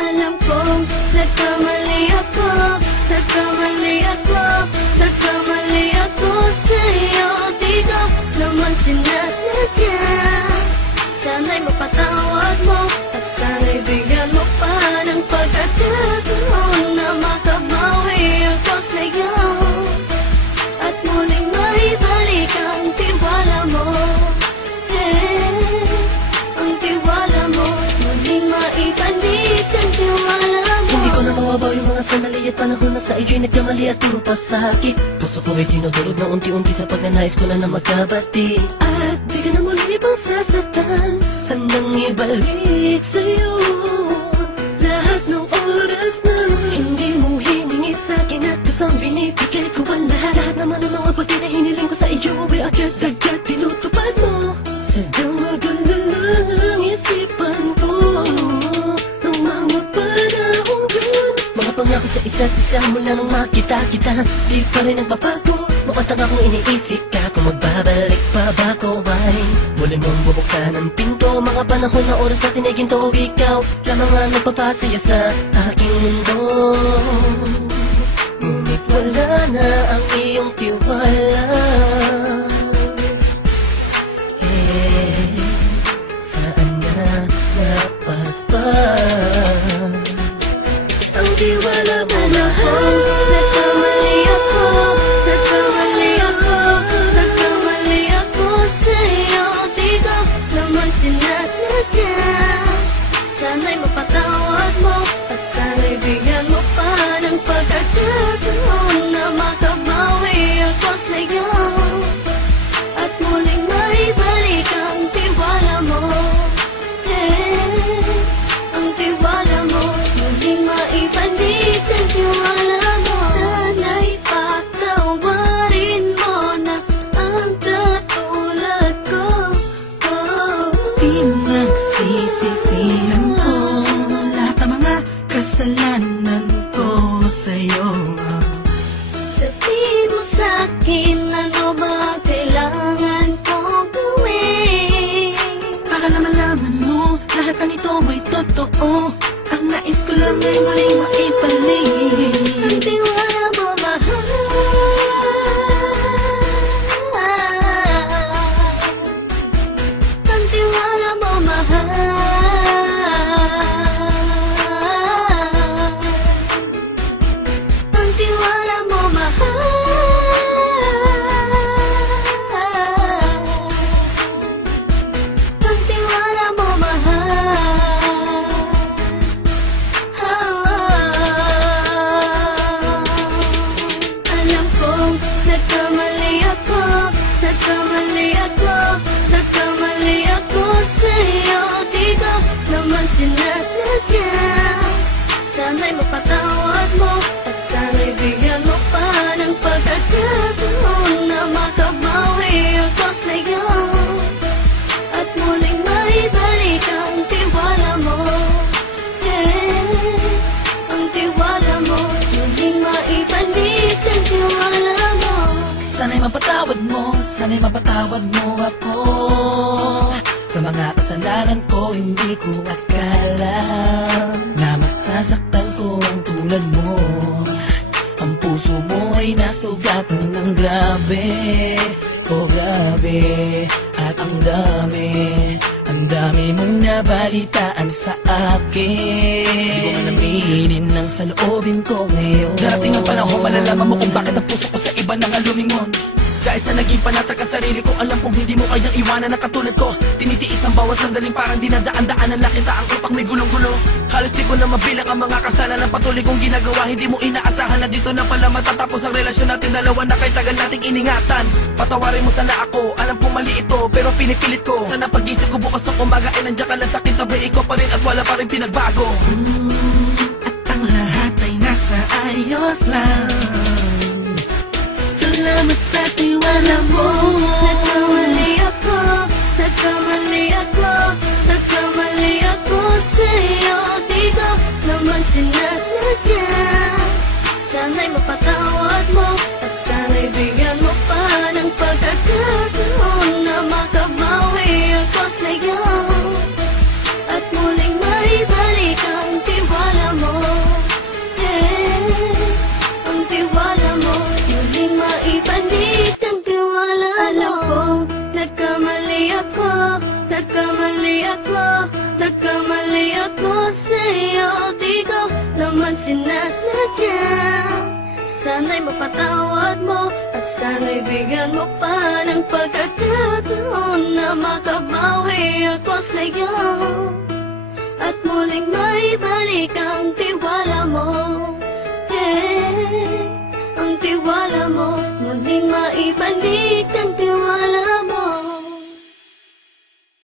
Alam kong nagkamali ako, nagkamali ako, nagkamali ako sa'yo. Di ko naman sinasadya. Sana'y mapatawad mo at sana'y bigyan mo pa ng pagkakataon na makabawi ako sa'yo at muling maibalik ang tiwala mo. Ang tiwala mo, muling maibalik ang tiwala mo. Hindi ko na mawabaw yung mga sandali at panahon na sa iyo'y nagkamali at puro pasakit. Puso ko ay tinudulog na unti-unti sa pagnanais ko na magkabati. At di ka na muli ibang sasaktan, handang ibalik sa'yo lahat ng oras na hindi mo hiningi sa'kin at kasang binibigay ko ang lahat. Lahat naman ng mga bagay na hiniling ko sa iyo ay agad-agad tinutupad mo. Sadyang magulo lang ang isipan ko ng mga panahon yun. Mga pangako sa isa't isa mula nung makita kita, di pa rin nagbabago. Mukhang akong iniisip ka kung magbabalik pa ba ko ay muli mong bubuksan ang pinto. Mga panahon na oras natin ay ginto, ikaw lamang ang nagpapasaya sa aking mundo. Ngunit wala na ang iyong tiwala. Saan na dapat ba ang tiwala mo? Nagkamali ako, nagkamali ako, nagkamali ako sa'yo. Di ko naman sinasadya. Sana'y mapatawad mo at sana'y bigyan mo pa ng pagkakataon na makabawi ako sa'yo at muling maibalik ang tiwala mo. Ang tiwala mo, muling maibalik ang tiwala mo. Sana'y patawarin mo na ang katulad ko. Pinagsisisihan ko lahat ng mga kasalanan ko sa'yo. Sabihin mo sa'kin ano ba kailangan kong gawin Para malaman mo lahat ng ito ay totoo. Ang nais ko lang ay muling maibalik ang tiwala mo, mahal. Ang tiwala mo, mahal. Ang tiwala mo, mahal. Ang tiwala mo, mahal. Alam kong nagkamali ako, nagkamali ako, nagkamali ako sa'yo. Di ko naman sinasadya. Sana'y mapatawad mo at sana'y bigyan mo pa ng pagkakataon na makabawi ako sa'yo at muling maibalik ang tiwala mo. Ang tiwala mo, muling maibalik ang tiwala mo. Sana'y mapatawad mo ako sa mga kasalanan ko. Hindi ko akala na masasaktan ko ang tulad mo. Ang puso mo ay nasugatan ng grabe, oh grabe. At ang dami mong nabalitaan sa akin. Di ko nga naminin ng saloobin ko ngayon. Darating ang panahon, malalaman mo kung bakit ang puso ko sa iba nang alumingon. Dahil sa naging panatag ka sarili ko, alam kong hindi mo kayang iwanan na katulad ko. Tinitiis ang bawat sandaling parang dinadaan-daan ang lakita ang utak may gulong-gulo. Halos di ko na mabilang ang mga kasalanan patuloy kong ginagawa. Hindi mo inaasahan na dito na pala matatapos ang relasyon natin dalawa na kahit tagal nating iningatan. Patawarin mo sana ako, alam kong mali ito pero pinipilit ko. Sana pag-isip ko bukas ng umaga ay nandiyan ka lang sa akin, tabi ko pa rin at wala pa rin pinagbago. At ang lahat ay nasa ayos lang. Salamat sa tiwala mo. Nagkamali ako, nagkamali ako, nagkamali ako sa'yo. Di ko naman sinasadya. Sana'y mapatawad mo at sana'y bigyan mo pa ng pagkakataon na makabawi ako sa'yo at muling maibalik ang tiwala nagkamali ako sa'yo, di ko naman sinasadya. Sana'y mapatawad mo at sana'y bigyan mo pa ng pagkakataon na makabawi ako sa'yo at muling maibalik ang tiwala mo. Ang tiwala mo, muling maibalik